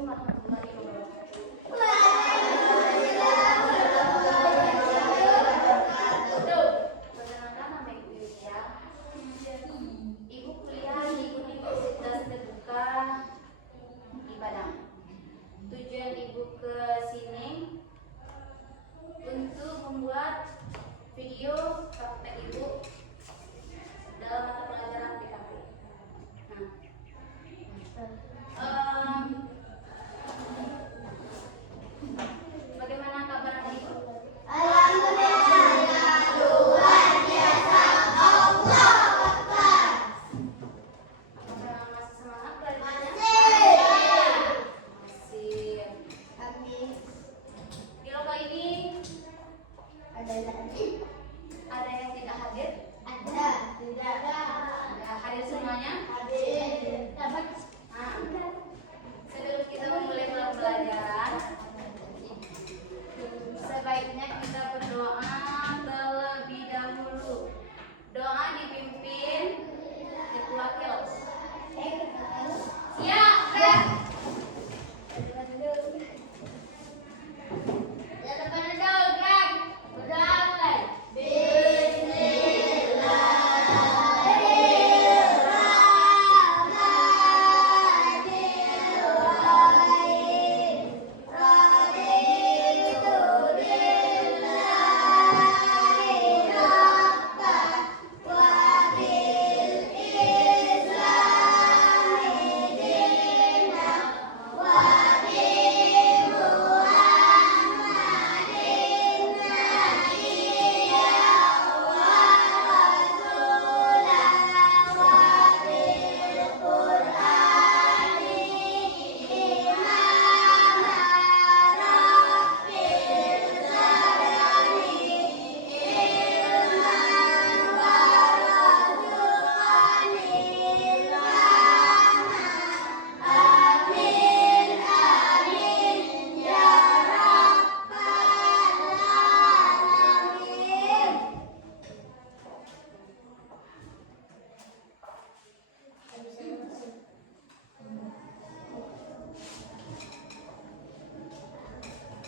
warahmatullahi wabarakatuh. Perkenalkan, nama Ibu Yulia. Ibu kuliah di Universitas Terbuka di Padang. Tujuan Ibu ke sini untuk membuat video praktek Ibu dalam mata pelajaran PKP. Bagaimana kabar anak Ibu? Alhamdulillah, luar biasa. Allah Akbar. Apakah masih semangat belajarnya? Masih. Masih. Di lokal ini Ada yang tidak hadir? Ada. Tidak ada. Ada hadir semuanya? Hadir. Dapat. Sebelum kita memulai pembelajaran, sebaiknya kita berdoa terlebih dahulu. Doa dipimpin ketua kelas. Siap?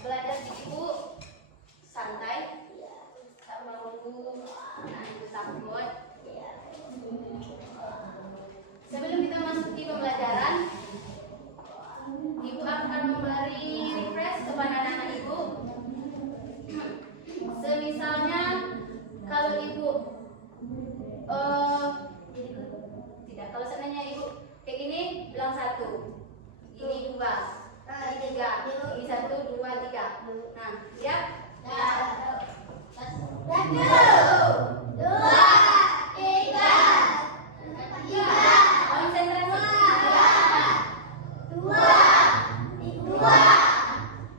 Belajar di Ibu santai, tak menunggu Ibu takut. Sebelum kita masuk di pembelajaran, Ibu akan memberi refresh kepada anak-anak Ibu. Semisalnya kalau Ibu tidak, kalau seandainya Ibu kayak gini, bilang 1, ini 2, ini 3, ini 1, 2, 3. Nah, siap? Satu, dua, tiga. Konsentrasi.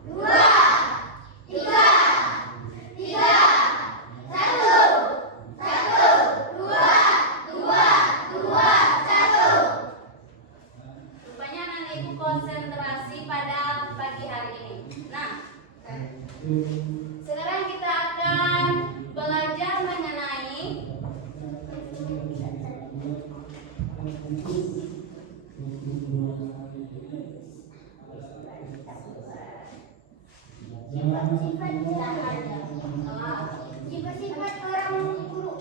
Dua, tiga. Satu, dua, satu. Rupanya anak Ibu konsentrasi pada pagi hari ini. Nah, sekarang kita akan belajar mengenai Sifat-sifat orang buruk.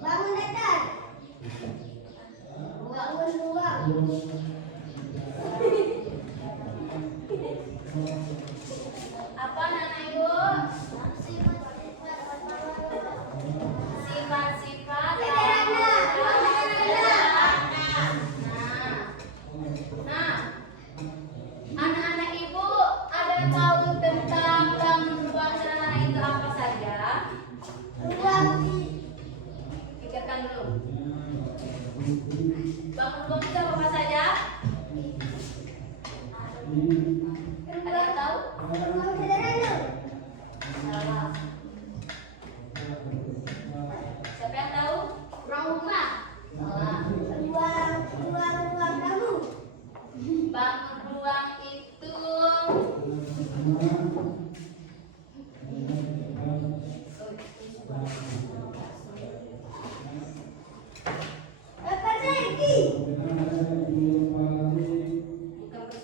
Bangun datar. Bangun ruang. apa anak Ibu? Sifat-sifat Sederhana. Nah, anak-anak Ibu ada tahu tentang bangun ruang sederhana itu apa saja? Ruang. Pikirkan dulu. Bangun ruang itu apa saja? Ada yang tahu? Ruang sederhana. Salah. Siapa yang tahu? Ruang rumah. Salah. Ruang tamu. Bangun ruang itu Apa lagi? bukan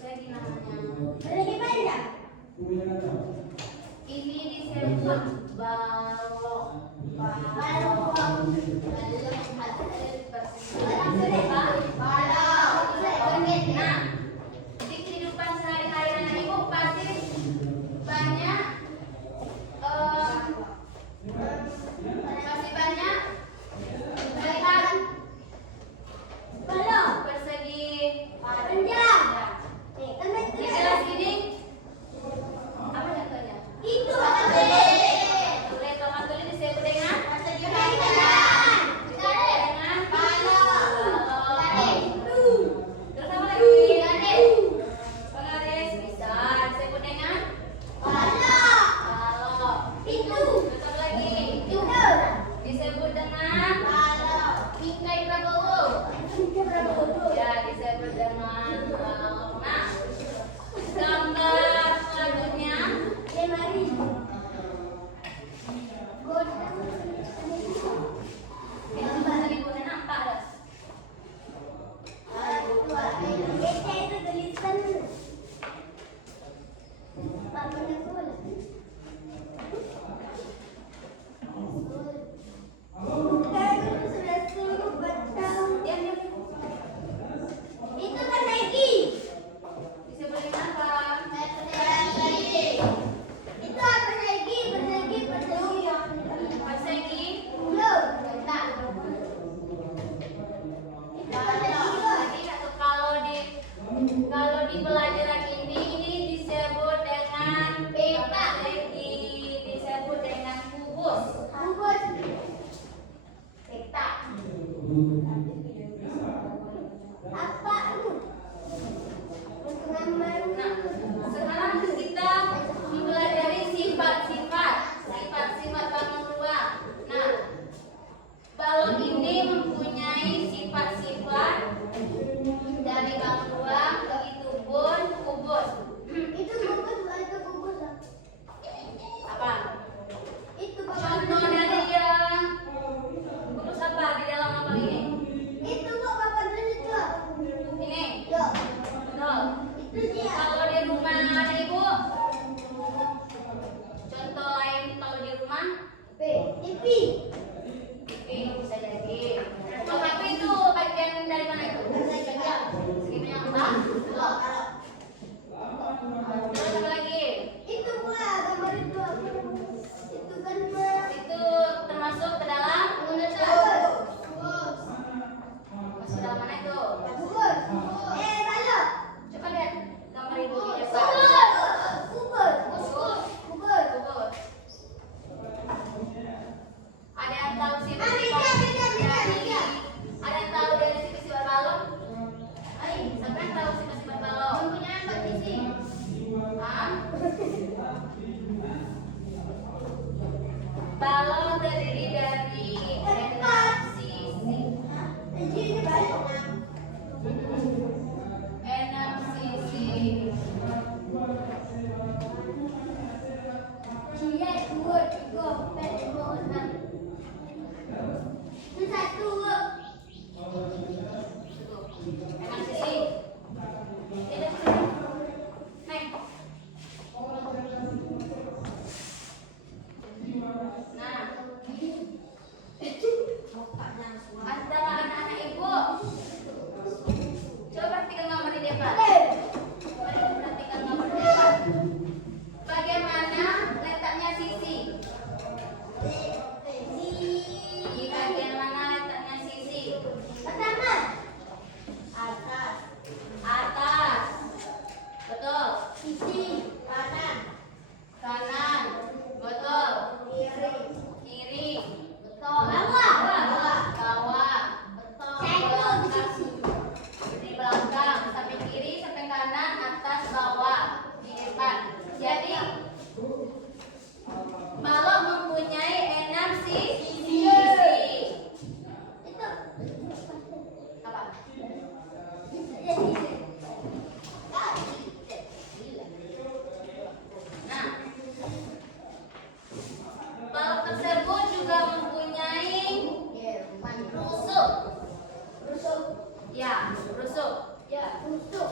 Rusuk.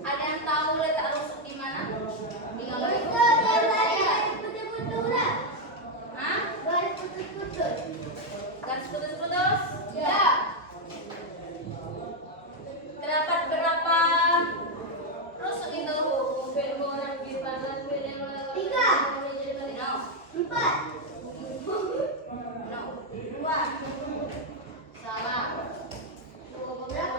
Ada yang tahu letak rusuk di mana? Di gambar itu? Rusuk yang garis putus-putus lah. Hah? Garis putus-putus. Garis putus-putus? Ya. Terdapat berapa rusuk itu? 3. No. 4. No. 2. Salah. Berapa?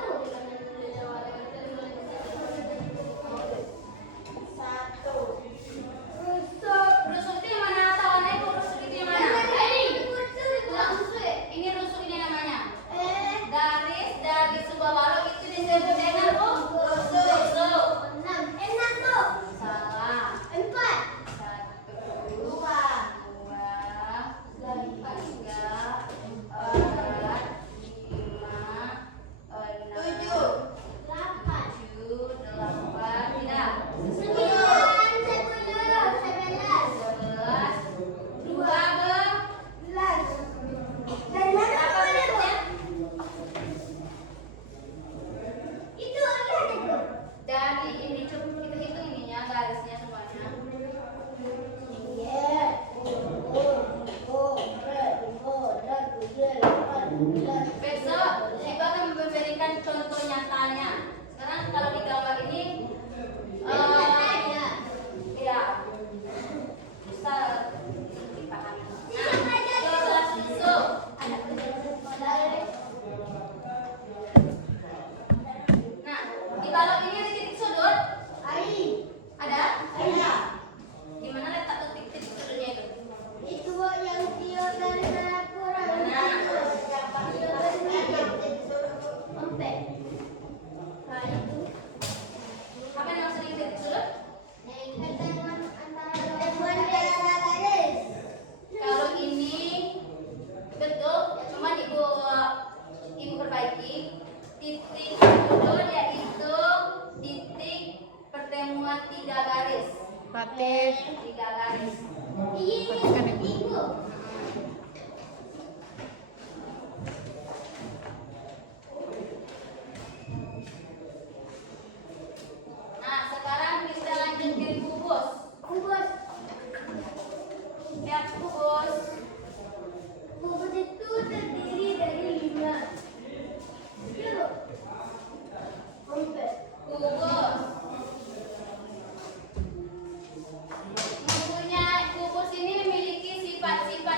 1. Rusuk. Rusuk itu yang mana? Tahu ibu rusuk itu yang mana? Ini rusuk ini namanya. Garis dari sebuah balok itu disebut dengan rusuk. Enak tuh. Salah. 4. 1, 2, 3, 4, 5, 6, 7, 8, tidak. 11, 12. Dari mana Berapa kamu ada, Bu? garisnya? Itu lihat itu. Dari ini coba kita hitung ininya garisnya semuanya. Besok Ibu akan memberikan contoh nyatanya. Sekarang kalau di gambar ini, ya bisa dipahami. Nah, 12 rusuk. Nah, di balok ini ada titik sudut. Ada? Di mana letak titik sudutnya itu? Itu yang dia dari kurang. Sampai. Nah, itu. Apa yang maksudnya titik sudut? Kalau ini betul, cuma ibu perbaiki. Titik sudut yaitu titik pertemuan 3 garis. Latih. 3 garis. Ibu. Nah, sekarang kita lanjut ke kubus. Kubus. Setiap kubus Kubus itu terdiri dari 5. Yuk. Sampai. kubus mempunyai kubus ini memiliki sifat-sifat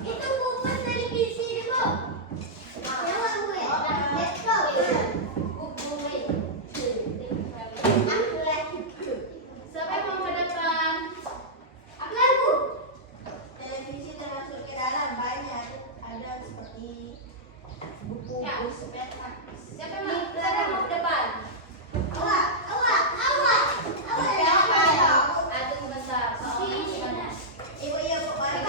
Itu bukan televisi dulu. Jawab gue. Let's go. Aku lagi. Siapa yang mau ke depan? Aku lagu. Televisi termasuk ke dalam banyak. Ada seperti buku. Ya, siapa yang mau ke depan? Awak. Tunggu bentar. Ibu yang kemarin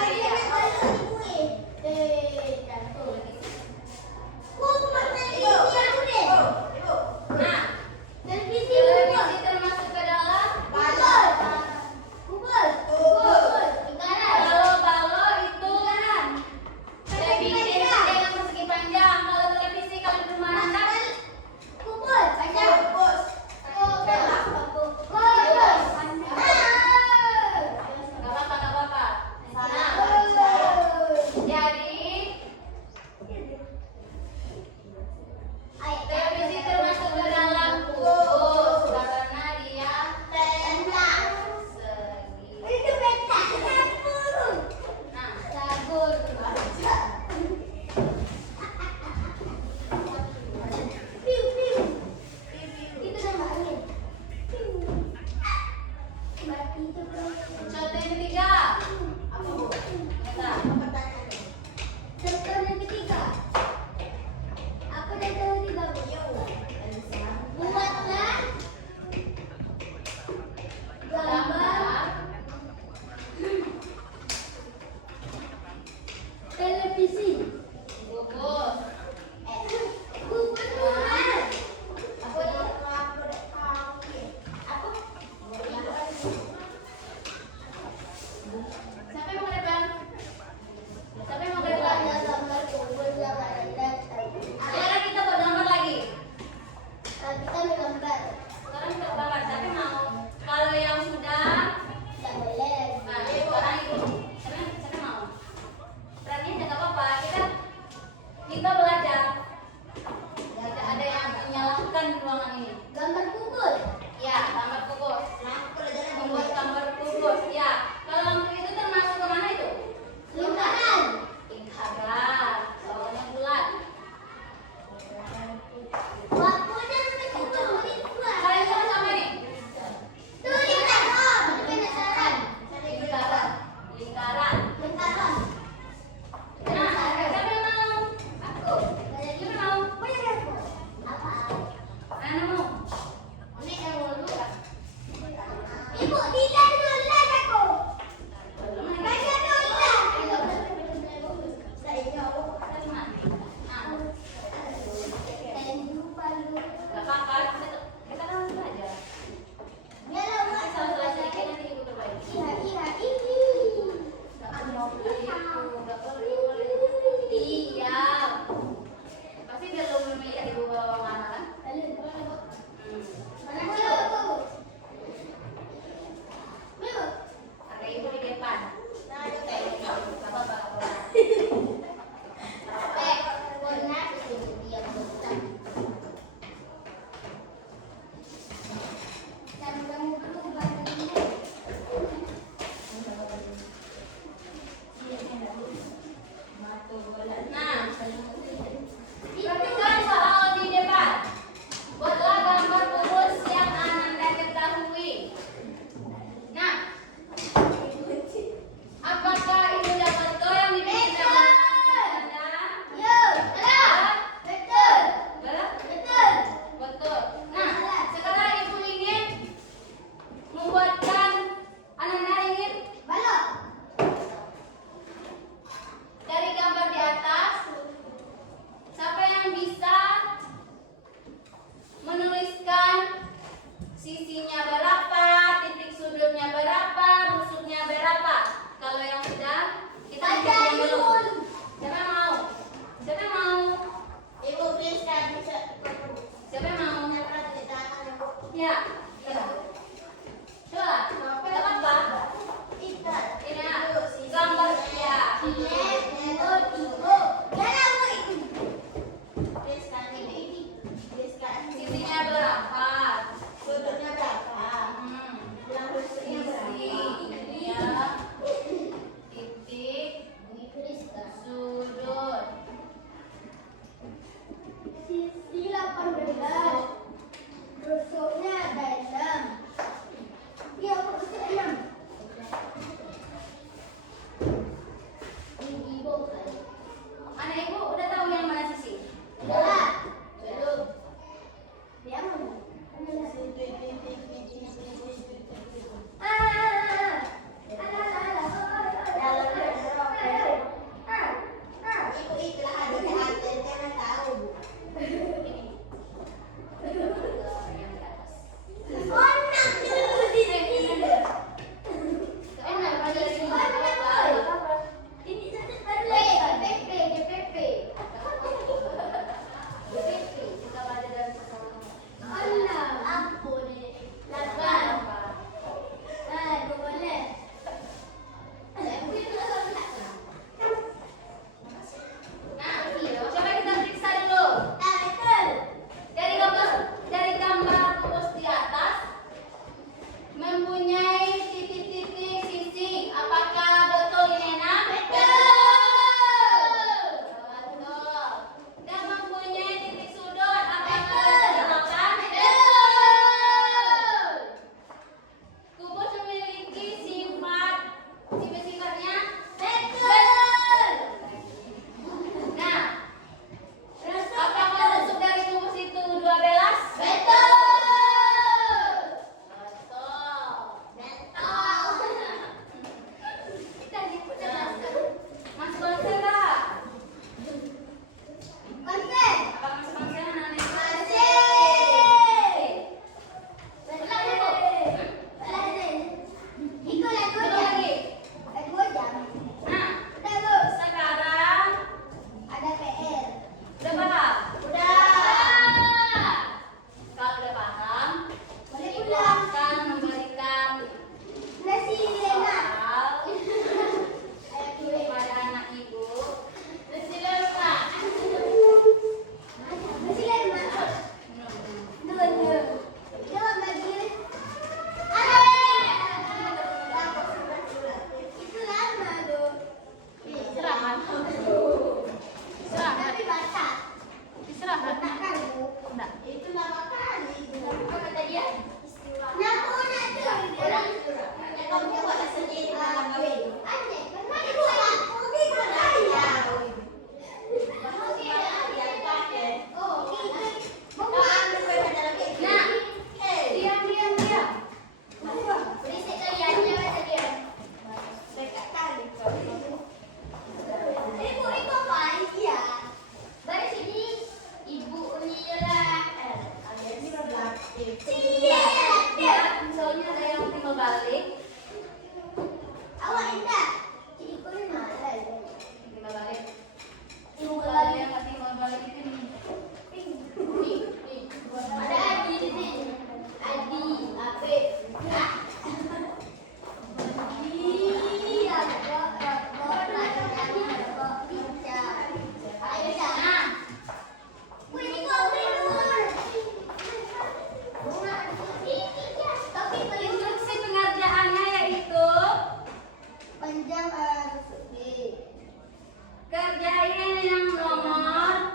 Kerjain yang nomor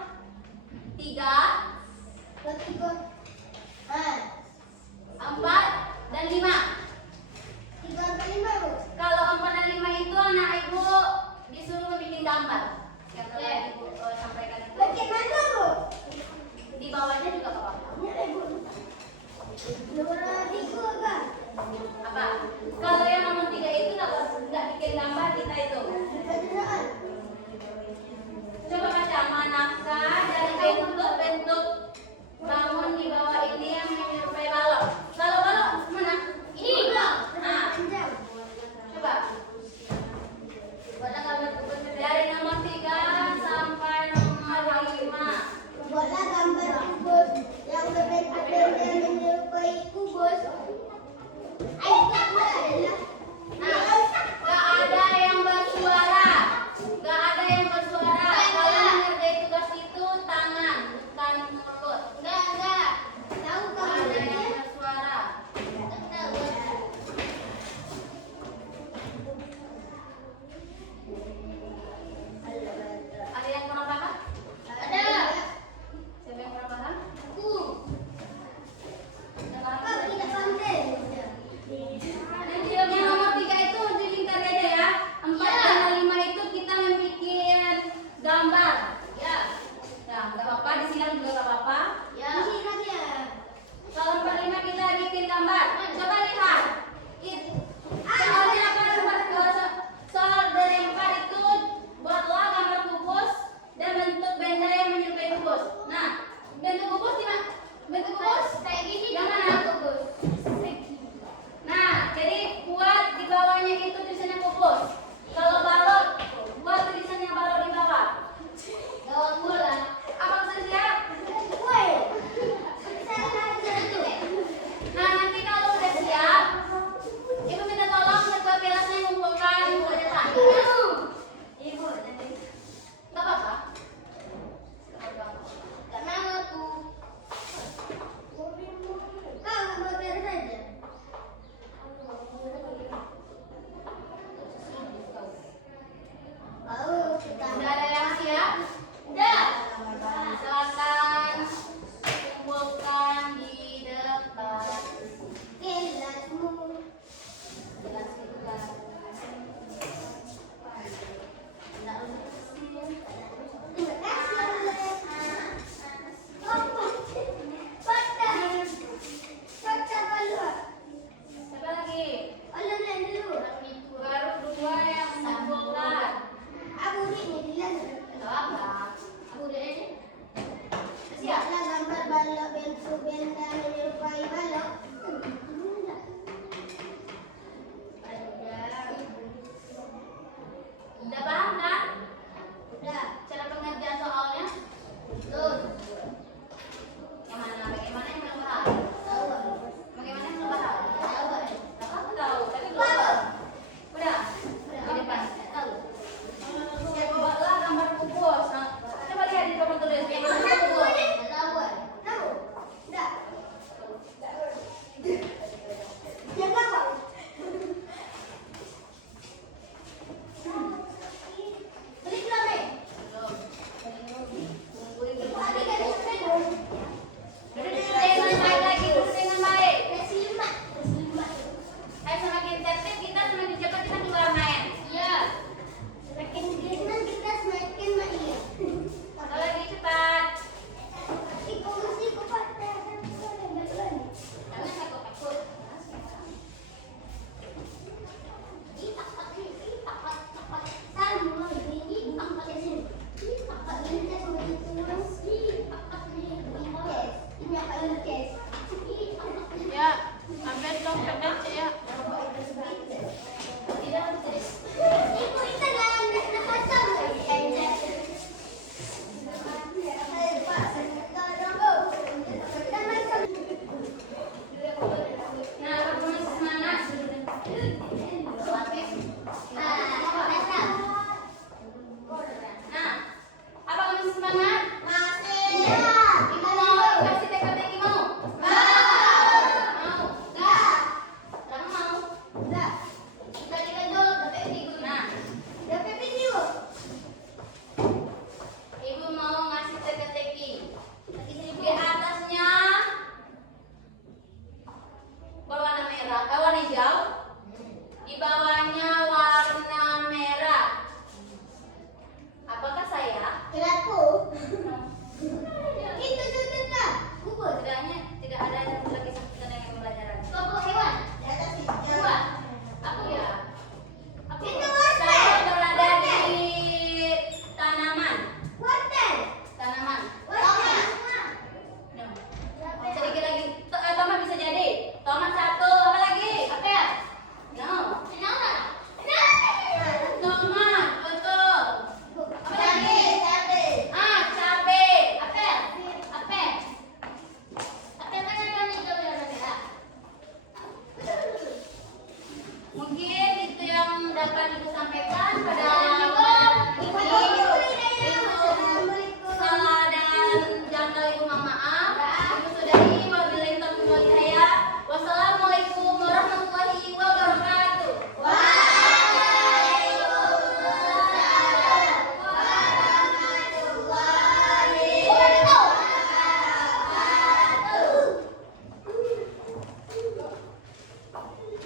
3, Ketiga. 4, dan 5. 3 sampai 5, Bu. Kalau 4 dan 5 itu anak ibu disuruh bikin gambar. Yang telah ibu sampaikan itu. Bagaimana, Bu? Di bawahnya juga apa-apa. Nomor 3, Kak. Apa? Kalau yang nomor